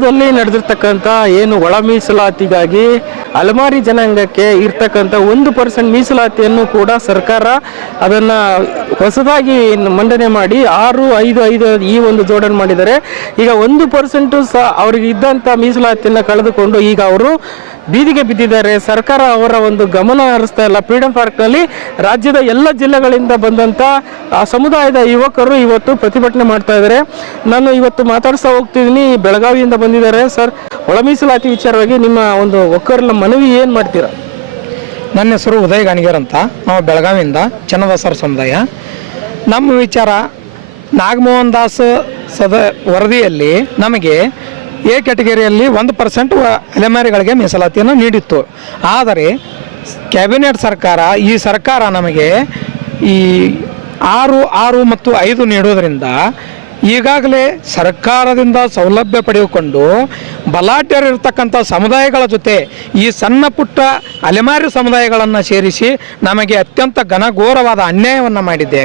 ರಾಜ್ಯದಲ್ಲಿ ನಡೆದಿರ್ತಕ್ಕಂಥ ಏನು ಒಳ ಮೀಸಲಾತಿಗಾಗಿ ಅಲೆಮಾರಿ ಜನಾಂಗಕ್ಕೆ ಇರ್ತಕ್ಕಂಥ ಒಂದು ಪರ್ಸೆಂಟ್ ಮೀಸಲಾತಿಯನ್ನು ಕೂಡ ಸರ್ಕಾರ ಅದನ್ನ ಹೊಸದಾಗಿ ಮಂಡನೆ ಮಾಡಿ ಆರು, ಐದು ಐದು ಈ ಒಂದು ಜೋಡಣೆ ಮಾಡಿದ್ದಾರೆ. ಈಗ ಒಂದು ಪರ್ಸೆಂಟು ಸಹ ಅವ್ರಿಗೆ ಇದ್ದಂಥ ಮೀಸಲಾತಿಯನ್ನು ಕಳೆದುಕೊಂಡು ಈಗ ಅವರು ಬೀದಿಗೆ ಬಿದ್ದಿದ್ದಾರೆ. ಸರ್ಕಾರ ಅವರ ಒಂದು ಗಮನ ಹರಿಸ್ತಾ ಇಲ್ಲ. ಫ್ರೀಡಂ ಪಾರ್ಕ್ನಲ್ಲಿ ರಾಜ್ಯದ ಎಲ್ಲ ಜಿಲ್ಲೆಗಳಿಂದ ಬಂದಂಥ ಆ ಸಮುದಾಯದ ಯುವಕರು ಇವತ್ತು ಪ್ರತಿಭಟನೆ ಮಾಡ್ತಾ ಇದ್ದಾರೆ. ನಾನು ಇವತ್ತು ಮಾತಾಡ್ತಾ ಹೋಗ್ತಿದ್ದೀನಿ. ಬೆಳಗಾವಿಯಿಂದ ಬಂದಿದ್ದಾರೆ. ಸರ್ ಒಳ ಮೀಸಲಾತಿ ವಿಚಾರವಾಗಿ ನಿಮ್ಮ ಒಂದು ಒಕ್ಕರ್ನ ಮನವಿ ಏನು ಮಾಡ್ತೀರಾ? ನನ್ನ ಹೆಸರು ಉದಯ್ ಗಾಣಿಗೇರ್ ಅಂತ. ನಾವು ಬೆಳಗಾವಿಯಿಂದ ಚನ್ನದಾಸರ ಸಮುದಾಯ. ನಮ್ಮ ವಿಚಾರ ನಾಗಮೋಹನ್ ದಾಸ್ ಸದ ವರದಿಯಲ್ಲಿ ನಮಗೆ ಎ ಕ್ಯಾಟಗರಿಯಲ್ಲಿ ಒಂದು ಪರ್ಸೆಂಟ್ ಅಲೆಮಾರಿಗಳಿಗೆ ಮೀಸಲಾತಿಯನ್ನು ನೀಡಿತ್ತು. ಆದರೆ ಕ್ಯಾಬಿನೆಟ್ ಸರ್ಕಾರ, ಈ ಸರ್ಕಾರ ನಮಗೆ ಈ ಆರು ಆರು ಮತ್ತು ಐದು ನೀಡೋದ್ರಿಂದ ಈಗಾಗಲೇ ಸರ್ಕಾರದಿಂದ ಸೌಲಭ್ಯ ಪಡೆದುಕೊಂಡು ಬಲಾಢ್ಯರಿರ್ತಕ್ಕಂಥ ಸಮುದಾಯಗಳ ಜೊತೆ ಈ ಸಣ್ಣ ಪುಟ್ಟ ಅಲೆಮಾರಿ ಸಮುದಾಯಗಳನ್ನು ಸೇರಿಸಿ ನಮಗೆ ಅತ್ಯಂತ ಘನಘೋರವಾದ ಅನ್ಯಾಯವನ್ನು ಮಾಡಿದ್ದೆ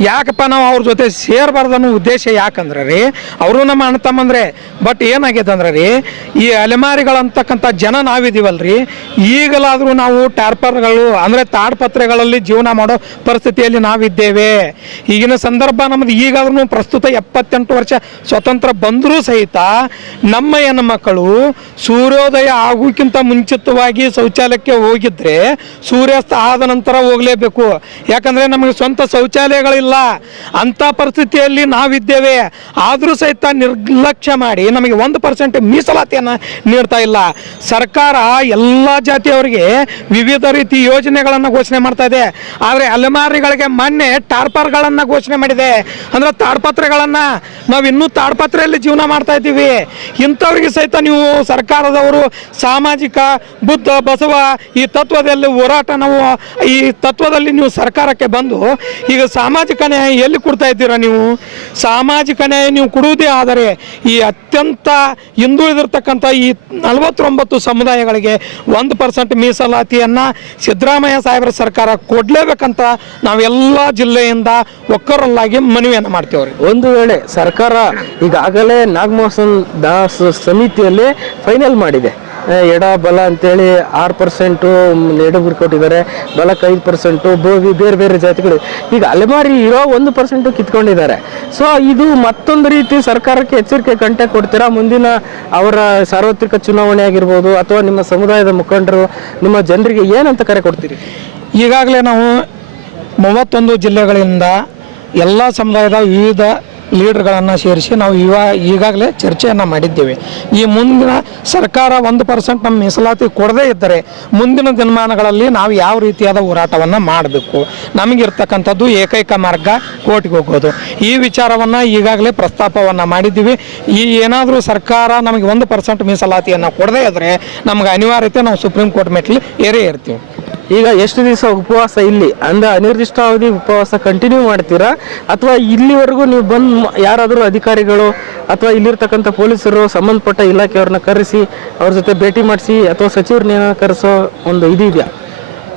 ಯಾಕಪ್ಪ ನಾವು ಅವ್ರ ಜೊತೆ ಸೇರಬಾರ್ದು ಉದ್ದೇಶ ಯಾಕಂದ್ರೆ ರೀ, ಅವರು ನಮ್ಮ ಅಣ್ಣ ತಮ್ಮಂದ್ರೆ ಬಟ್ ಏನಾಗಿದೆ ಅಂದ್ರೆ ರೀ, ಈ ಅಲೆಮಾರಿಗಳಂತಕ್ಕಂಥ ಜನ ನಾವಿದ್ದೀವಲ್ರಿ ಈಗಲಾದರೂ ನಾವು ಟಾರ್ಪರ್ಗಳು ಅಂದರೆ ತಾಡ್ಪತ್ರೆಗಳಲ್ಲಿ ಜೀವನ ಮಾಡೋ ಪರಿಸ್ಥಿತಿಯಲ್ಲಿ ನಾವಿದ್ದೇವೆ. ಈಗಿನ ಸಂದರ್ಭ ನಮ್ದು ಈಗಾದ್ರೂ ಪ್ರಸ್ತುತ ಎಪ್ಪತ್ತೆಂಟು ವರ್ಷ ಸ್ವತಂತ್ರ ಬಂದರೂ ಸಹಿತ ನಮ್ಮ ಹೆಣ್ಣು ಮಕ್ಕಳು ಸೂರ್ಯೋದಯ ಆಗೋಕ್ಕಿಂತ ಮುಂಚಿತವಾಗಿ ಶೌಚಾಲಯಕ್ಕೆ ಹೋಗಿದ್ರೆ ಸೂರ್ಯಾಸ್ತ ಆದ ನಂತರ ಹೋಗಲೇಬೇಕು. ಯಾಕಂದರೆ ನಮಗೆ ಸ್ವಂತ ಶೌಚಾಲಯಗಳಿಲ್ಲ. ಅಂಥ ಪರಿಸ್ಥಿತಿಯಲ್ಲಿ ನಾವಿದ್ದೇವೆ. ಆದರೂ ಸಹಿತ ನಿರ್ಲಕ್ಷ್ಯ ಮಾಡಿ ನಮಗೆ ಒಂದು ಪರ್ಸೆಂಟ್ ಮೀಸಲಾತಿಯನ್ನು ನೀಡ್ತಾ ಇಲ್ಲ. ಸರ್ಕಾರ ಎಲ್ಲ ಜಾತಿಯವರಿಗೆ ವಿವಿಧ ರೀತಿ ಯೋಜನೆಗಳನ್ನು ಘೋಷಣೆ ಮಾಡ್ತಾ ಇದೆ. ಆದರೆ ಅಲೆಮಾರಿಗಳಿಗೆ ಮೊನ್ನೆ ಟಾರ್ಪರ್ಗಳನ್ನು ಘೋಷಣೆ ಮಾಡಿದೆ. ಅಂದರೆ ತಾಡ್ಪತ್ರೆಗಳನ್ನು ನಾವು ಇನ್ನೂ ತಾಡ್ಪತ್ರೆಯಲ್ಲಿ ಜೀವನ ಮಾಡ್ತಾ ಇದ್ದೀವಿ. ಇಂಥವ್ರಿಗೆ ಸಹಿತ ನೀವು ಸರ್ಕಾರದವರು ಸಾಮಾಜಿಕ, ಬುದ್ಧ, ಬಸವ ಈ ತತ್ವದಲ್ಲಿ ಹೋರಾಟ ನಾವು, ಈ ತತ್ವದಲ್ಲಿ ನೀವು ಸರ್ಕಾರಕ್ಕೆ ಬಂದು ಈಗ ಸಾಮಾಜಿಕ ನ್ಯಾಯ ಎಲ್ಲಿ ಕೊಡ್ತಾ ಇದ್ದೀರಾ ನೀವು? ಸಾಮಾಜಿಕ ನ್ಯಾಯ ನೀವು ಕೊಡುವುದೇ ಆದರೆ ಈ ಅತ್ಯಂತ ಹಿಂದುಳಿದಿರ್ತಕ್ಕಂಥ ಈ ನಲವತ್ತೊಂಬತ್ತು ಸಮುದಾಯಗಳಿಗೆ ಒಂದು ಪರ್ಸೆಂಟ್ ಮೀಸಲಾತಿಯನ್ನು ಸಿದ್ದರಾಮಯ್ಯ ಸಾಹೇಬರ ಸರ್ಕಾರ ಕೊಡಲೇಬೇಕಂತ ನಾವೆಲ್ಲ ಜಿಲ್ಲೆಯಿಂದ ಒಕ್ಕರಲ್ಲಾಗಿ ಮನವಿಯನ್ನು ಮಾಡ್ತೇವ್ರಿ. ಒಂದು ವೇಳೆ ಸರ್ಕಾರ ಈಗಾಗಲೇ ನಾಗಮೋಹನ್ ದಾಸ್ ಸಮಿತಿಯಲ್ಲಿ ಫೈನಲ್ ಮಾಡಿದೆ. ಎಡ, ಬಲ ಅಂತೇಳಿ ಆರು ಪರ್ಸೆಂಟು ಎಡಗುರು ಕೊಟ್ಟಿದ್ದಾರೆ. ಬಲಕ್ಕೆ ಐದು ಪರ್ಸೆಂಟು ಬೇರೆ ಬೇರೆ ಜಾತಿಗಳು. ಈಗ ಅಲೆಮಾರಿ ಇರೋ ಒಂದು ಪರ್ಸೆಂಟು ಕಿತ್ಕೊಂಡಿದ್ದಾರೆ. ಸೊ ಇದು ಮತ್ತೊಂದು ರೀತಿ ಸರ್ಕಾರಕ್ಕೆ ಎಚ್ಚರಿಕೆ ಗಂಟೆ ಕೊಡ್ತೀರಾ? ಮುಂದಿನ ಅವರ ಸಾರ್ವತ್ರಿಕ ಚುನಾವಣೆ ಆಗಿರ್ಬೋದು ಅಥವಾ ನಿಮ್ಮ ಸಮುದಾಯದ ಮುಖಂಡರು, ನಿಮ್ಮ ಜನರಿಗೆ ಏನಂತ ಕರೆ ಕೊಡ್ತೀರಿ? ಈಗಾಗಲೇ ನಾವು ಮೂವತ್ತೊಂದು ಜಿಲ್ಲೆಗಳಿಂದ ಎಲ್ಲ ಸಮುದಾಯದ ವಿವಿಧ ಲೀಡರ್ಗಳನ್ನು ಸೇರಿಸಿ ನಾವು ಇವಾಗ ಈಗಾಗಲೇ ಚರ್ಚೆಯನ್ನು ಮಾಡಿದ್ದೇವೆ. ಈ ಮುಂದಿನ ಸರ್ಕಾರ ಒಂದು ಪರ್ಸೆಂಟ್ ನಮ್ಮ ಮೀಸಲಾತಿ ಕೊಡದೇ ಇದ್ದರೆ ಮುಂದಿನ ದಿನಮಾನಗಳಲ್ಲಿ ನಾವು ಯಾವ ರೀತಿಯಾದ ಹೋರಾಟವನ್ನು ಮಾಡಬೇಕು? ನಮಗಿರ್ತಕ್ಕಂಥದ್ದು ಏಕೈಕ ಮಾರ್ಗ ಕೋರ್ಟ್ಗೆ ಹೋಗೋದು. ಈ ವಿಚಾರವನ್ನು ಈಗಾಗಲೇ ಪ್ರಸ್ತಾಪವನ್ನು ಮಾಡಿದ್ದೀವಿ. ಈ ಏನಾದರೂ ಸರ್ಕಾರ ನಮಗೆ ಒಂದು ಪರ್ಸೆಂಟ್ ಮೀಸಲಾತಿಯನ್ನು ಕೊಡದೇ ಇದ್ದರೆ ನಮಗೆ ಅನಿವಾರ್ಯತೆ ನಾವು ಸುಪ್ರೀಂ ಕೋರ್ಟ್ ಮೆಟ್ಲಿ ಏರೇ ಇರ್ತೀವಿ ಈಗ ಎಷ್ಟು ದಿವಸ ಉಪವಾಸ ಇಲ್ಲಿ? ಅಂದ್ರೆ ಅನಿರ್ದಿಷ್ಟಾವಧಿ ಉಪವಾಸ ಕಂಟಿನ್ಯೂ ಮಾಡ್ತೀರಾ? ಅಥವಾ ಇಲ್ಲಿವರೆಗೂ ನೀವು ಬಂದು ಯಾರಾದರೂ ಅಧಿಕಾರಿಗಳು ಅಥವಾ ಇಲ್ಲಿರ್ತಕ್ಕಂಥ ಪೊಲೀಸರು ಸಂಬಂಧಪಟ್ಟ ಇಲಾಖೆಯವ್ರನ್ನ ಕರೆಸಿ ಅವ್ರ ಜೊತೆ ಭೇಟಿ ಮಾಡಿಸಿ ಅಥವಾ ಸಚಿವರನ್ನ ಕರೆಸೋ ಒಂದು ಇದು ಇದೆಯಾ?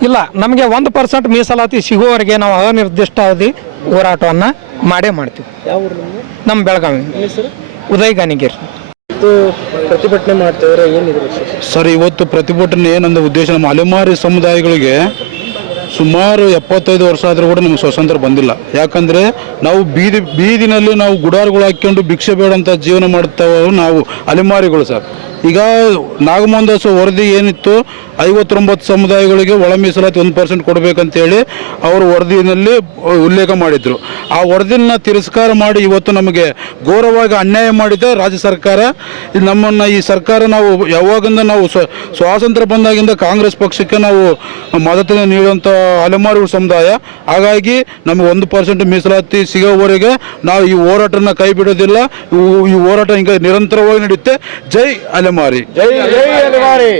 ಇಲ್ಲ ನಮಗೆ ಒಂದು ಪರ್ಸೆಂಟ್ ಮೀಸಲಾತಿ ಸಿಗುವವರೆಗೆ ನಾವು ಅನಿರ್ದಿಷ್ಟ ಅವಧಿ ಹೋರಾಟವನ್ನು ಮಾಡೇ ಮಾಡ್ತೀವಿ. ನಮ್ಮ ಬೆಳಗಾವಿ ಉದಯ್ ಗಾನಿಗೇರ್. ಪ್ರತಿಭಟನೆ ಮಾಡ್ತಿದ್ರೆ ಏನಿದೆ ಸರ್, ಇವತ್ತು ಪ್ರತಿಭಟನೆ ಏನಂದ ಉದ್ದೇಶ, ನಮ್ಮ ಅಲೆಮಾರಿ ಸಮುದಾಯಗಳಿಗೆ ಸುಮಾರು ಎಪ್ಪತ್ತೈದು ವರ್ಷ ಆದರೂ ಕೂಡ ನಮ್ಗೆ ಸ್ವಾತಂತ್ರ್ಯ ಬಂದಿಲ್ಲ. ಯಾಕಂದರೆ ನಾವು ಬೀದಿ, ಬೀದಿನಲ್ಲಿ ನಾವು ಗುಡಾರುಗಳು ಹಾಕ್ಕೊಂಡು ಭಿಕ್ಷೆ ಬೇಡಂತ ಜೀವನ ಮಾಡ್ತಾವ ನಾವು ಅಲೆಮಾರಿಗಳು ಸರ್. ಈಗ ನಾಗಮೋಹನ್ ದಾಸ್ ವರದಿ ಏನಿತ್ತು, ಐವತ್ತೊಂಬತ್ತು ಸಮುದಾಯಗಳಿಗೆ ಒಳ ಮೀಸಲಾತಿ ಒಂದು ಪರ್ಸೆಂಟ್ ಕೊಡಬೇಕಂತೇಳಿ ಅವರು ವರದಿನಲ್ಲಿ ಉಲ್ಲೇಖ ಮಾಡಿದ್ರು. ಆ ವರದಿನ ತಿರಸ್ಕಾರ ಮಾಡಿ ಇವತ್ತು ನಮಗೆ ಘೋರವಾಗಿ ಅನ್ಯಾಯ ಮಾಡಿದ ರಾಜ್ಯ ಸರ್ಕಾರ. ನಮ್ಮನ್ನು ಈ ಸರ್ಕಾರ ನಾವು ಯಾವಾಗಿಂದ ನಾವು ಸ್ವ, ಸ್ವಾತಂತ್ರ್ಯ ಬಂದಾಗಿಂದ ಕಾಂಗ್ರೆಸ್ ಪಕ್ಷಕ್ಕೆ ನಾವು ಮದತನ್ನು ನೀಡುವಂಥ ಅಲೆಮಾರು ಸಮುದಾಯ. ಹಾಗಾಗಿ ನಮಗೆ ಒಂದು ಪರ್ಸೆಂಟ್ ಮೀಸಲಾತಿ ಸಿಗೋವರೆಗೆ ನಾವು ಈ ಹೋರಾಟನ ಕೈ ಬಿಡೋದಿಲ್ಲ. ಈ ಹೋರಾಟ ಹಿಂಗೆ ನಿರಂತರವಾಗಿ ನಡೆಯುತ್ತೆ. ಜೈ ಅಲೆಮಾರಿ ಜೈ ಜೈ ಅಲೆಮಾರಿ